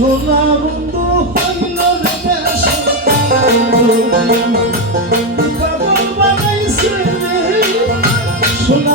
সোনা বন্ধু হইল রে সোনা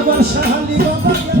আমার সাহালি বাবা কেন